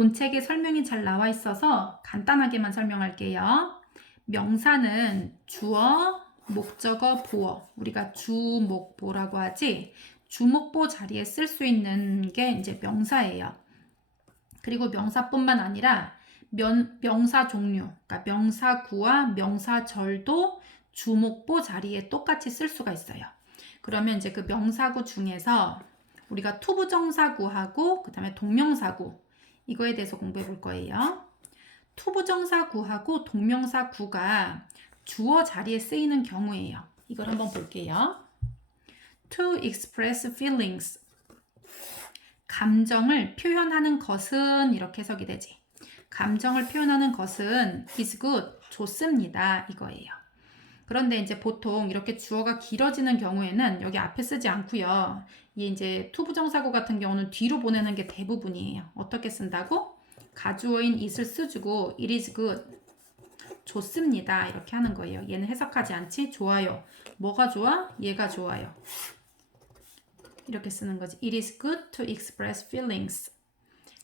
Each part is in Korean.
본책에 설명이 잘 나와 있어서 간단하게만 설명할게요. 명사는 주어, 목적어, 보어. 우리가 주목보라고 하지. 주목보 자리에 쓸 수 있는 게 이제 명사예요. 그리고 명사뿐만 아니라 명사 종류, 그러니까 명사구와 명사절도 주목보 자리에 똑같이 쓸 수가 있어요. 그러면 이제 그 명사구 중에서 우리가 투부정사구하고 그 다음에 동명사구 이거에 대해서 공부해 볼 거예요. 투부정사구하고 동명사구가 주어 자리에 쓰이는 경우예요. 이걸 한번 볼게요. To express feelings. 감정을 표현하는 것은 이렇게 해석이 되지. 감정을 표현하는 것은 is good, 좋습니다. 이거예요. 그런데 이제 보통 이렇게 주어가 길어지는 경우에는 여기 앞에 쓰지 않고요. 이 이제 투부정사구 같은 경우는 뒤로 보내는 게 대부분이에요. 어떻게 쓴다고? 가주어인 it을 쓰주고 it is good, 좋습니다. 이렇게 하는 거예요. 얘는 해석하지 않지? 좋아요. 뭐가 좋아? 얘가 좋아요. 이렇게 쓰는 거지. It is good to express feelings.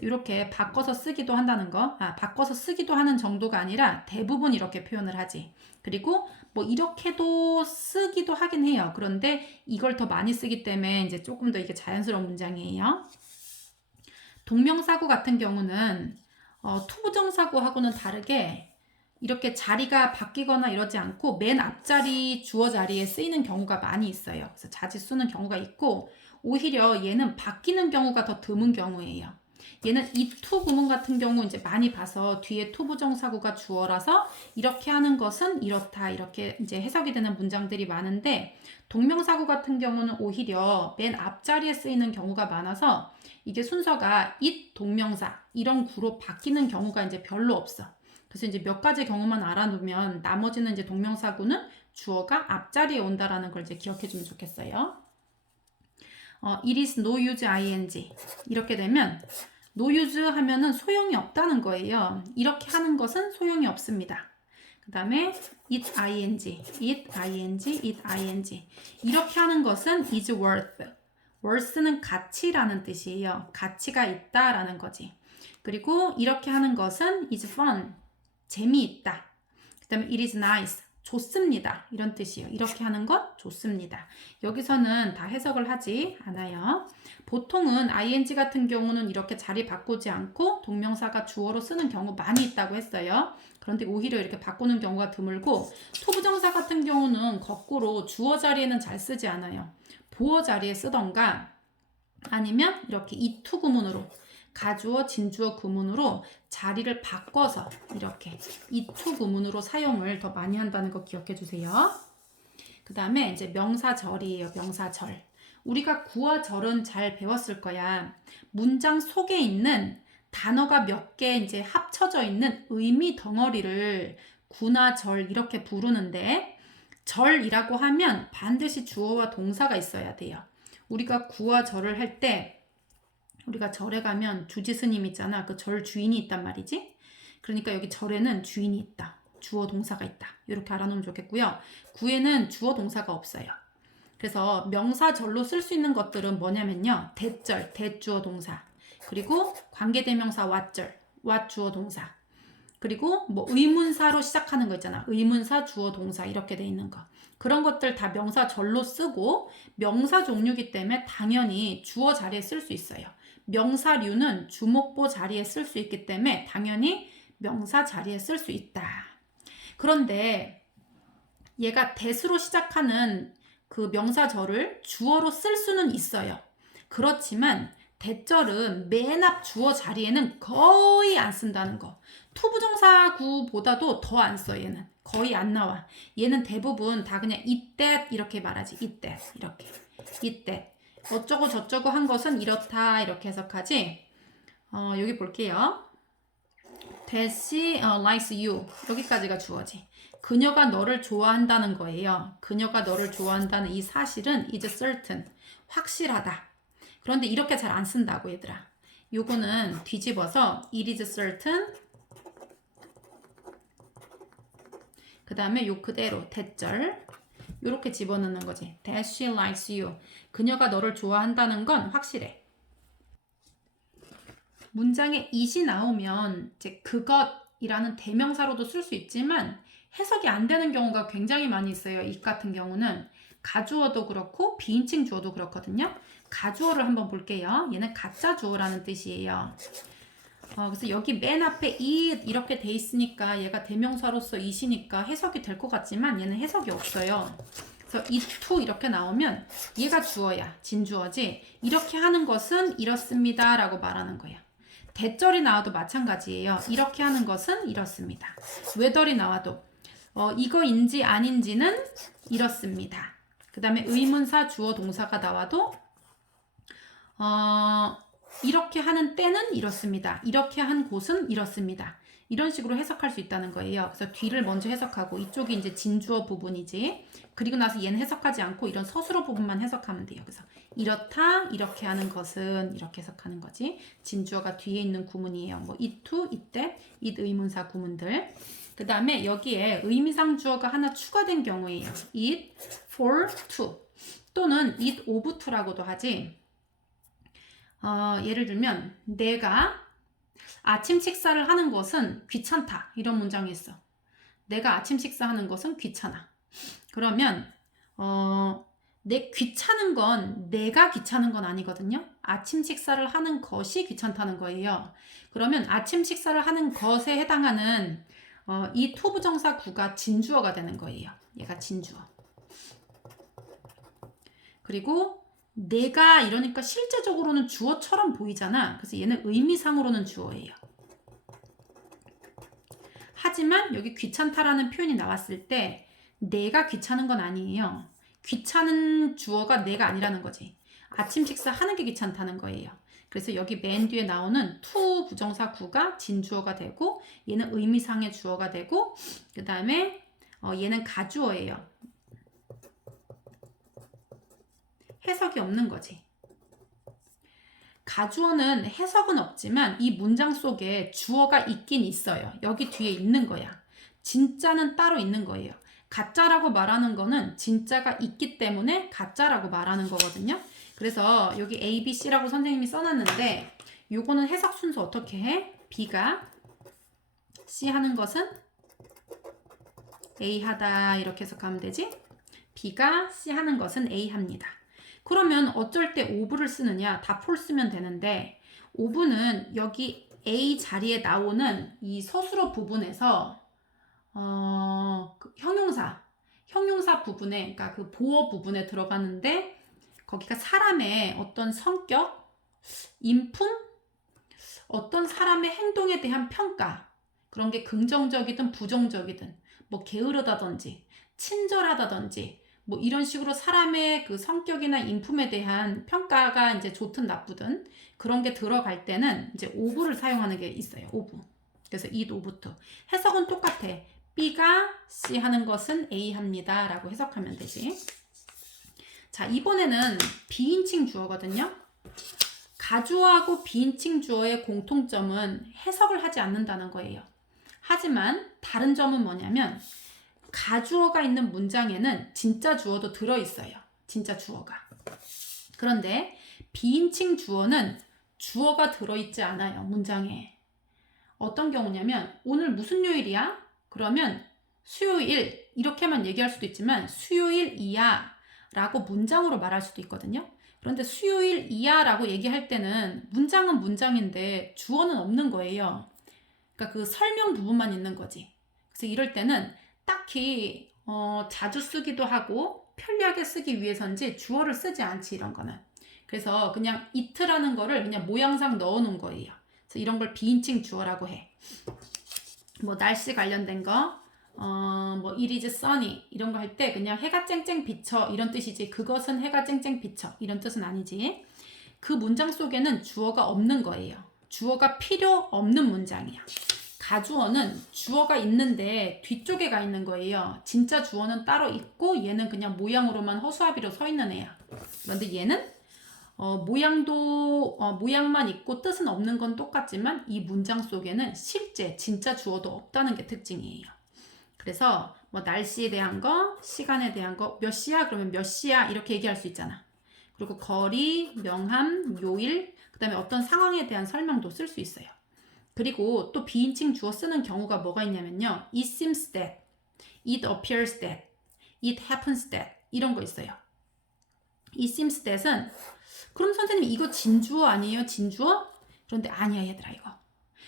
이렇게 바꿔서 쓰기도 한다는 거. 바꿔서 쓰기도 하는 정도가 아니라 대부분 이렇게 표현을 하지. 그리고 뭐 이렇게도 쓰기도 하긴 해요. 그런데 이걸 더 많이 쓰기 때문에 이제 조금 더 이게 자연스러운 문장이에요. 동명사구 같은 경우는 투부정사구하고는 다르게 이렇게 자리가 바뀌거나 이러지 않고 맨 앞자리 주어 자리에 쓰이는 경우가 많이 있어요. 그래서 자주 쓰는 경우가 있고 오히려 얘는 바뀌는 경우가 더 드문 경우예요. 얘는 이 투 구문 같은 경우 이제 많이 봐서 뒤에 투부정사구가 주어라서 이렇게 하는 것은 이렇다 이렇게 이제 해석이 되는 문장들이 많은데 동명사구 같은 경우는 오히려 맨 앞자리에 쓰이는 경우가 많아서 이게 순서가 it 동명사 이런 구로 바뀌는 경우가 이제 별로 없어. 그래서 이제 몇 가지 경우만 알아두면 나머지는 이제 동명사구는 주어가 앞자리에 온다라는 걸 이제 기억해 주면 좋겠어요. It is no use ing. 이렇게 되면 no use 하면은 소용이 없다는 거예요. 이렇게 하는 것은 소용이 없습니다. 그 다음에 it ing, it ing, it ing. 이렇게 하는 것은 is worth. worth는 가치라는 뜻이에요. 가치가 있다라는 거지. 그리고 이렇게 하는 것은 is fun. 재미있다. 그 다음에 it is nice. 좋습니다. 이런 뜻이에요. 이렇게 하는 것 좋습니다. 여기서는 다 해석을 하지 않아요. 보통은 ing 같은 경우는 이렇게 자리 바꾸지 않고 동명사가 주어로 쓰는 경우 많이 있다고 했어요. 그런데 오히려 이렇게 바꾸는 경우가 드물고 투부정사 같은 경우는 거꾸로 주어 자리에는 잘 쓰지 않아요. 보어 자리에 쓰던가 아니면 이렇게 이투 구문으로 가주어, 진주어 구문으로 자리를 바꿔서 이렇게 이투 구문으로 사용을 더 많이 한다는 거 기억해 주세요. 그 다음에 이제 명사절이에요. 명사절. 우리가 구와 절은 잘 배웠을 거야. 문장 속에 있는 단어가 몇 개 이제 합쳐져 있는 의미 덩어리를 구나 절 이렇게 부르는데 절이라고 하면 반드시 주어와 동사가 있어야 돼요. 우리가 구와 절을 할 때 우리가 절에 가면 주지 스님 있잖아. 그 절 주인이 있단 말이지. 그러니까 여기 절에는 주인이 있다. 주어 동사가 있다. 이렇게 알아놓으면 좋겠고요. 구에는 주어 동사가 없어요. 그래서 명사절로 쓸 수 있는 것들은 뭐냐면요. 대절, 대주어 동사. 그리고 관계대명사 왓절, 왓 주어 동사. 그리고 뭐 의문사로 시작하는 거 있잖아. 의문사, 주어, 동사 이렇게 돼 있는 거. 그런 것들 다 명사절로 쓰고 명사 종류이기 때문에 당연히 주어 자리에 쓸 수 있어요. 명사류는 주목보 자리에 쓸 수 있기 때문에 당연히 명사 자리에 쓸 수 있다. 그런데 얘가 대수로 시작하는 그 명사절을 주어로 쓸 수는 있어요. 그렇지만 대절은 맨 앞 주어 자리에는 거의 안 쓴다는 거. 투부정사구보다도 더 안 써 얘는. 거의 안 나와. 얘는 대부분 다 그냥 이때 이렇게 말하지. 이때 이렇게. 이때. 어쩌고 저쩌고 한 것은 이렇다 이렇게 해석하지. 여기 볼게요. She likes you. 여기까지가 주어지. 그녀가 너를 좋아한다는 거예요. 그녀가 너를 좋아한다는 이 사실은 is certain. 확실하다. 그런데 이렇게 잘 안 쓴다고 얘들아. 요거는 뒤집어서 it is certain. 그 다음에 요 그대로 대절. 요렇게 집어넣는 거지. That she likes you. 그녀가 너를 좋아한다는 건 확실해. 문장에 it이 나오면 이제 그것이라는 대명사로도 쓸 수 있지만 해석이 안 되는 경우가 굉장히 많이 있어요. it 같은 경우는 가주어도 그렇고 비인칭 주어도 그렇거든요. 가주어를 한번 볼게요. 얘는 가짜 주어라는 뜻이에요. 그래서 여기 맨 앞에 it 이렇게 돼 있으니까 얘가 대명사로서 it이니까 해석이 될 것 같지만 얘는 해석이 없어요. 그래서 it to 이렇게 나오면 얘가 주어야, 진주어지. 이렇게 하는 것은 이렇습니다 라고 말하는 거야. 대절이 나와도 마찬가지예요. 이렇게 하는 것은 이렇습니다. whether이 나와도 이거인지 아닌지는 이렇습니다. 그 다음에 의문사, 주어, 동사가 나와도 이렇게 하는 때는 이렇습니다. 이렇게 한 곳은 이렇습니다. 이런 식으로 해석할 수 있다는 거예요. 그래서 뒤를 먼저 해석하고 이쪽이 이제 진주어 부분이지. 그리고 나서 얘는 해석하지 않고 이런 서술어 부분만 해석하면 돼요. 그래서 이렇다, 이렇게 하는 것은 이렇게 해석하는 거지. 진주어가 뒤에 있는 구문이에요. 뭐 it to, it that, it 의문사 구문들. 그 다음에 여기에 의미상 주어가 하나 추가된 경우에요. it for to 또는 it of to라고도 하지. 예를 들면 내가 아침 식사를 하는 것은 귀찮다 이런 문장이 있어. 내가 아침 식사하는 것은 귀찮아. 그러면 내 귀찮은 건 내가 귀찮은 건 아니거든요. 아침 식사를 하는 것이 귀찮다는 거예요. 그러면 아침 식사를 하는 것에 해당하는 이 to 부정사 구가 진주어가 되는 거예요. 얘가 진주어. 그리고 내가 이러니까 실제적으로는 주어처럼 보이잖아. 그래서 얘는 의미상으로는 주어예요. 하지만 여기 귀찮다라는 표현이 나왔을 때 내가 귀찮은 건 아니에요. 귀찮은 주어가 내가 아니라는 거지. 아침 식사하는 게 귀찮다는 거예요. 그래서 여기 맨 뒤에 나오는 to 부정사 구가 진주어가 되고 얘는 의미상의 주어가 되고 그 다음에 얘는 가주어예요. 해석이 없는 거지. 가주어는 해석은 없지만 이 문장 속에 주어가 있긴 있어요. 여기 뒤에 있는 거야. 진짜는 따로 있는 거예요. 가짜라고 말하는 거는 진짜가 있기 때문에 가짜라고 말하는 거거든요. 그래서 여기 A, B, C라고 선생님이 써놨는데 요거는 해석 순서 어떻게 해? B가 C 하는 것은 A 하다 이렇게 해석하면 되지? B가 C 하는 것은 A 합니다. 그러면 어쩔 때 of를 쓰느냐? 다 for 쓰면 되는데 of는 여기 A 자리에 나오는 이 서술어 부분에서 그 형용사 부분에 그러니까 그 보어 부분에 들어가는데 거기가 사람의 어떤 성격, 인품, 어떤 사람의 행동에 대한 평가 그런 게 긍정적이든 부정적이든 뭐 게으르다든지 친절하다든지 뭐 이런 식으로 사람의 그 성격이나 인품에 대한 평가가 이제 좋든 나쁘든 그런 게 들어갈 때는 이제 of를 사용하는 게 있어요. of. 그래서 it of to. 해석은 똑같아. B가 C 하는 것은 A 합니다. 라고 해석하면 되지. 자, 이번에는 비인칭 주어거든요. 가주어하고 비인칭 주어의 공통점은 해석을 하지 않는다는 거예요. 하지만 다른 점은 뭐냐면 가주어가 있는 문장에는 진짜 주어도 들어있어요. 진짜 주어가. 그런데 비인칭 주어는 주어가 들어있지 않아요. 문장에. 어떤 경우냐면 오늘 무슨 요일이야? 그러면 수요일 이렇게만 얘기할 수도 있지만 수요일이야 라고 문장으로 말할 수도 있거든요. 그런데 수요일이야 라고 얘기할 때는 문장은 문장인데 주어는 없는 거예요. 그러니까 그 설명 부분만 있는 거지. 그래서 이럴 때는 딱히 자주 쓰기도 하고 편리하게 쓰기 위해서인지 주어를 쓰지 않지 이런 거는. 그래서 그냥 it라는 거를 그냥 모양상 넣어 놓은 거예요. 그래서 이런 걸 비인칭 주어라고 해. 뭐 날씨 관련된 거, 뭐 it is sunny 이런 거 할 때 그냥 해가 쨍쨍 비쳐 이런 뜻이지 그것은 해가 쨍쨍 비쳐 이런 뜻은 아니지. 그 문장 속에는 주어가 없는 거예요. 주어가 필요 없는 문장이야. 가주어는 주어가 있는데 뒤쪽에 가 있는 거예요. 진짜 주어는 따로 있고 얘는 그냥 모양으로만 허수아비로 서 있는 애야. 그런데 얘는 모양만 있고 뜻은 없는 건 똑같지만 이 문장 속에는 실제 진짜 주어도 없다는 게 특징이에요. 그래서 뭐 날씨에 대한 거, 시간에 대한 거, 몇 시야? 그러면 몇 시야? 이렇게 얘기할 수 있잖아. 그리고 거리, 명함, 요일, 그 다음에 어떤 상황에 대한 설명도 쓸 수 있어요. 그리고 또 비인칭 주어 쓰는 경우가 뭐가 있냐면요. It seems that, it appears that, it happens that 이런 거 있어요. It seems that은 그럼 선생님 이거 진주어 아니에요? 진주어? 그런데 아니야 얘들아 이거.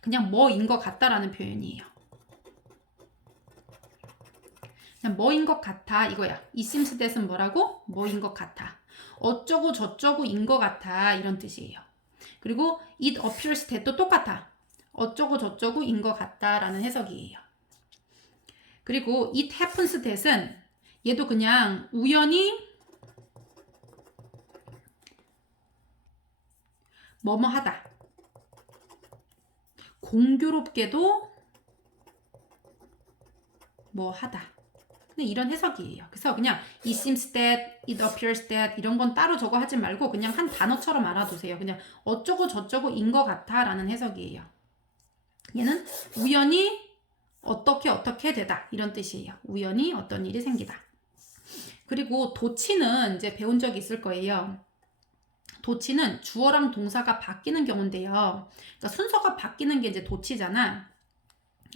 그냥 뭐인 것 같다라는 표현이에요. 그냥 뭐인 것 같아 이거야. It seems that은 뭐라고? 뭐인 것 같아. 어쩌고 저쩌고인 것 같아 이런 뜻이에요. 그리고 it appears that도 똑같아. 어쩌고 저쩌고인 것 같다라는 해석이에요. 그리고 it happens that은 얘도 그냥 우연히 뭐뭐 하다. 공교롭게도 뭐 하다. 그냥 이런 해석이에요. 그래서 그냥 it seems that, it appears that 이런 건 따로 저거 하지 말고 그냥 한 단어처럼 알아두세요. 그냥 어쩌고 저쩌고인 것 같아 라는 해석이에요. 얘는 우연히 어떻게 되다 이런 뜻이에요. 우연히 어떤 일이 생기다. 그리고 도치는 이제 배운 적이 있을 거예요. 도치는 주어랑 동사가 바뀌는 경우인데요. 그러니까 순서가 바뀌는 게 이제 도치잖아.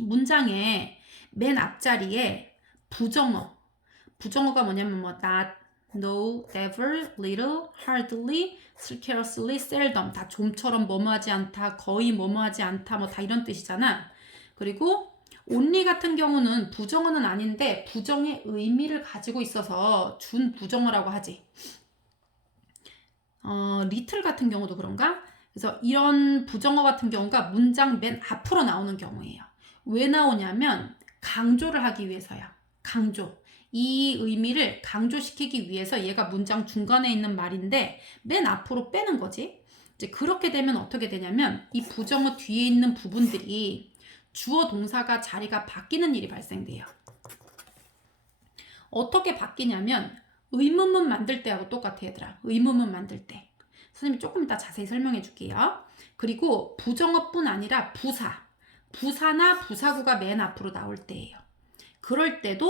문장의 맨 앞자리에 부정어가 뭐냐면 뭐 not, no, never, little, hardly, scarcely, seldom 다 좀처럼 뭐뭐하지 않다, 거의 뭐뭐하지 않다 뭐 다 이런 뜻이잖아. 그리고 only 같은 경우는 부정어는 아닌데 부정의 의미를 가지고 있어서 준 부정어라고 하지. little 같은 경우도 그런가? 그래서 이런 부정어 같은 경우가 문장 맨 앞으로 나오는 경우예요. 왜 나오냐면 강조를 하기 위해서야. 강조. 이 의미를 강조시키기 위해서 얘가 문장 중간에 있는 말인데 맨 앞으로 빼는 거지. 이제 그렇게 되면 어떻게 되냐면 이 부정어 뒤에 있는 부분들이 주어 동사가 자리가 바뀌는 일이 발생돼요. 어떻게 바뀌냐면 의문문 만들 때하고 똑같아 얘들아. 의문문 만들 때. 선생님이 조금 이따 자세히 설명해 줄게요. 그리고 부정어뿐 아니라 부사나 부사구가 맨 앞으로 나올 때예요. 그럴 때도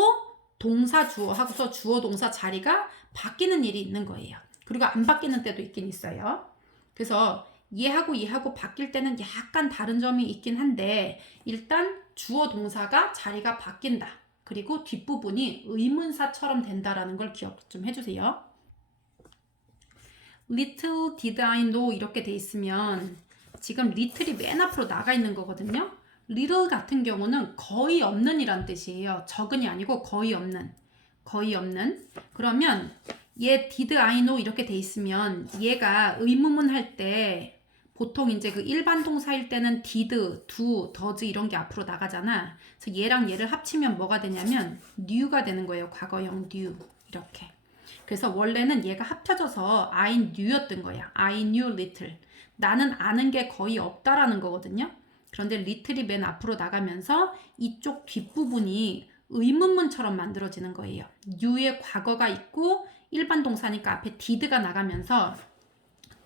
동사 주어 하고서 주어 동사 자리가 바뀌는 일이 있는 거예요. 그리고 안 바뀌는 때도 있긴 있어요. 그래서 얘하고 바뀔 때는 약간 다른 점이 있긴 한데 일단 주어 동사가 자리가 바뀐다. 그리고 뒷부분이 의문사처럼 된다라는 걸 기억 좀 해주세요. Little did I know 이렇게 돼 있으면 지금 little이 맨 앞으로 나가 있는 거거든요. little 같은 경우는 거의 없는 이란 뜻이에요. 적은이 아니고 거의 없는. 그러면 얘 did I know 이렇게 돼 있으면 얘가 의문문 할 때 보통 이제 그 일반 동사일 때는 did, do, does 이런 게 앞으로 나가잖아. 그래서 얘랑 얘를 합치면 뭐가 되냐면 knew가 되는 거예요. 과거형 knew 이렇게. 그래서 원래는 얘가 합쳐져서 I knew였던 거야. I knew little. 나는 아는 게 거의 없다라는 거거든요. 그런데 little이 맨 앞으로 나가면서 이쪽 뒷부분이 의문문처럼 만들어지는 거예요. knew의 과거가 있고 일반 동사니까 앞에 did가 나가면서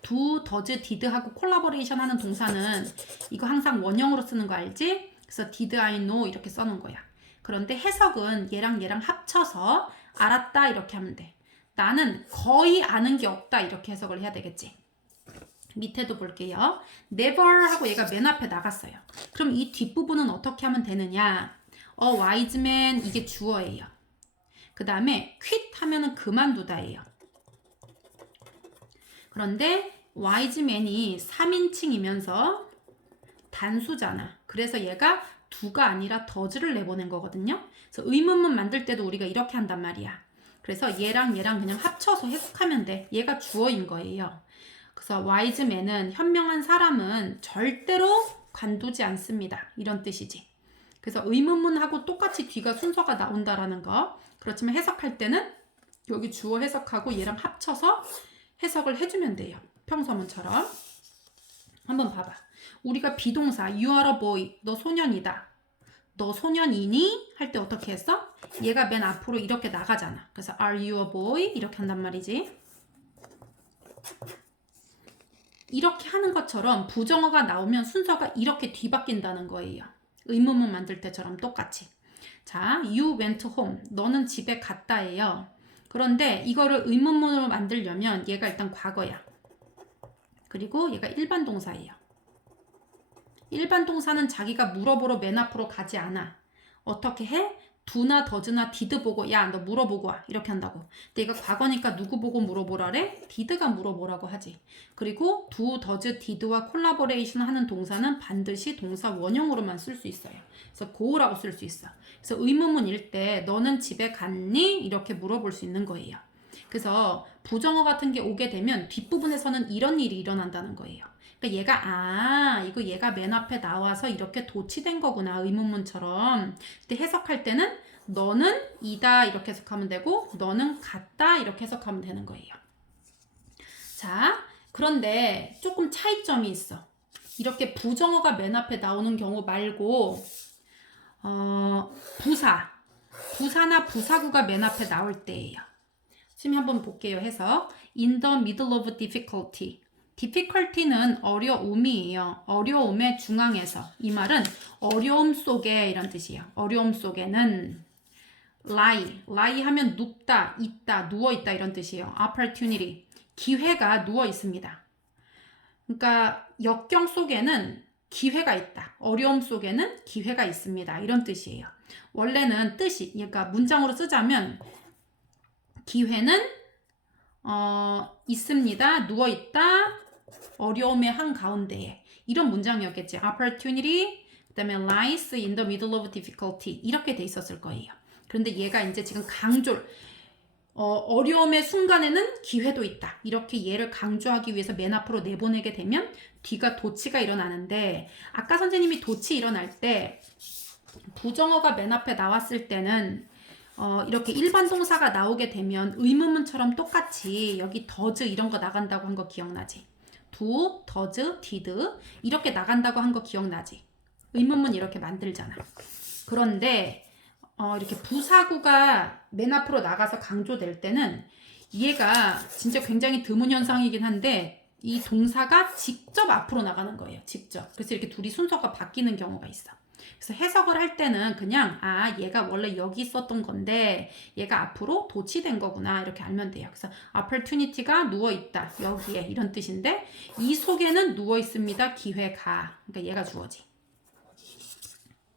do, does, did 하고 콜라보레이션 하는 동사는 이거 항상 원형으로 쓰는 거 알지? 그래서 did I know 이렇게 써놓은 거야. 그런데 해석은 얘랑 합쳐서 알았다 이렇게 하면 돼. 나는 거의 아는 게 없다 이렇게 해석을 해야 되겠지. 밑에도 볼게요. never 하고 얘가 맨 앞에 나갔어요. 그럼 이 뒷부분은 어떻게 하면 되느냐? wise man 이게 주어예요. 그 다음에 quit 하면은 그만두다예요. 그런데 wise man이 3인칭이면서 단수잖아. 그래서 얘가 do가 아니라 does를 내보낸 거거든요. 그래서 의문문 만들 때도 우리가 이렇게 한단 말이야. 그래서 얘랑 그냥 합쳐서 해석하면 돼. 얘가 주어인 거예요. 그래서 wise man은 현명한 사람은 절대로 관두지 않습니다. 이런 뜻이지. 그래서 의문문하고 똑같이 뒤가 순서가 나온다라는 거. 그렇지만 해석할 때는 여기 주어 해석하고 얘랑 합쳐서 해석을 해주면 돼요. 평서문처럼. 한번 봐봐. 우리가 비동사 you are a boy, 너 소년이다. 너 소년이니? 할 때 어떻게 했어? 얘가 맨 앞으로 이렇게 나가잖아. 그래서 are you a boy? 이렇게 한단 말이지. 이렇게 하는 것처럼 부정어가 나오면 순서가 이렇게 뒤바뀐다는 거예요. 의문문 만들 때처럼 똑같이. 자, you went home. 너는 집에 갔다예요. 그런데 이거를 의문문으로 만들려면 얘가 일단 과거야. 그리고 얘가 일반 동사예요. 일반 동사는 자기가 물어보러 맨 앞으로 가지 않아. 어떻게 해? do나 does나 did 보고 야 너 물어보고 와 이렇게 한다고. 근데 얘가 과거니까 누구 보고 물어보라래? did가 물어보라고 하지. 그리고 do, does, did와 콜라보레이션 하는 동사는 반드시 동사 원형으로만 쓸 수 있어요. 그래서 go라고 쓸 수 있어. 그래서 의문문일 때 너는 집에 갔니? 이렇게 물어볼 수 있는 거예요. 그래서 부정어 같은 게 오게 되면 뒷부분에서는 이런 일이 일어난다는 거예요. 그러니까 얘가 이거 얘가 맨 앞에 나와서 이렇게 도치된 거구나 의문문처럼. 근데 해석할 때는 너는 이다 이렇게 해석하면 되고 너는 같다 이렇게 해석하면 되는 거예요. 자, 그런데 조금 차이점이 있어. 이렇게 부정어가 맨 앞에 나오는 경우 말고 부사나 부사구가 맨 앞에 나올 때예요. 지금 한번 볼게요. 해서 in the middle of difficulty. difficulty는 어려움이에요. 어려움의 중앙에서. 이 말은 어려움 속에 이런 뜻이에요. 어려움 속에는 lie 하면 눕다, 있다, 누워있다 이런 뜻이에요. opportunity, 기회가 누워 있습니다. 그러니까 역경 속에는 기회가 있다. 어려움 속에는 기회가 있습니다. 이런 뜻이에요. 원래는 뜻이, 그러니까 문장으로 쓰자면 기회는 있습니다. 누워있다. 어려움의 한가운데에. 이런 문장이었겠지. opportunity, 그 다음에 lies in the middle of difficulty. 이렇게 돼 있었을 거예요. 그런데 얘가 이제 지금 어려움의 순간에는 기회도 있다. 이렇게 얘를 강조하기 위해서 맨 앞으로 내보내게 되면 뒤가 도치가 일어나는데 아까 선생님이 도치 일어날 때 부정어가 맨 앞에 나왔을 때는 이렇게 일반 동사가 나오게 되면 의문문처럼 똑같이 여기 does 이런 거 나간다고 한 거 기억나지? do, does, did 이렇게 나간다고 한 거 기억나지? 의문문 이렇게 만들잖아. 그런데 이렇게 부사구가 맨 앞으로 나가서 강조될 때는 얘가 진짜 굉장히 드문 현상이긴 한데 이 동사가 직접 앞으로 나가는 거예요. 직접. 그래서 이렇게 둘이 순서가 바뀌는 경우가 있어. 그래서 해석을 할 때는 그냥 얘가 원래 여기 있었던 건데 얘가 앞으로 도치된 거구나 이렇게 알면 돼요. 그래서 opportunity가 누워있다 여기에 이런 뜻인데 이 속에는 누워있습니다 기회가. 그러니까 얘가 주어지.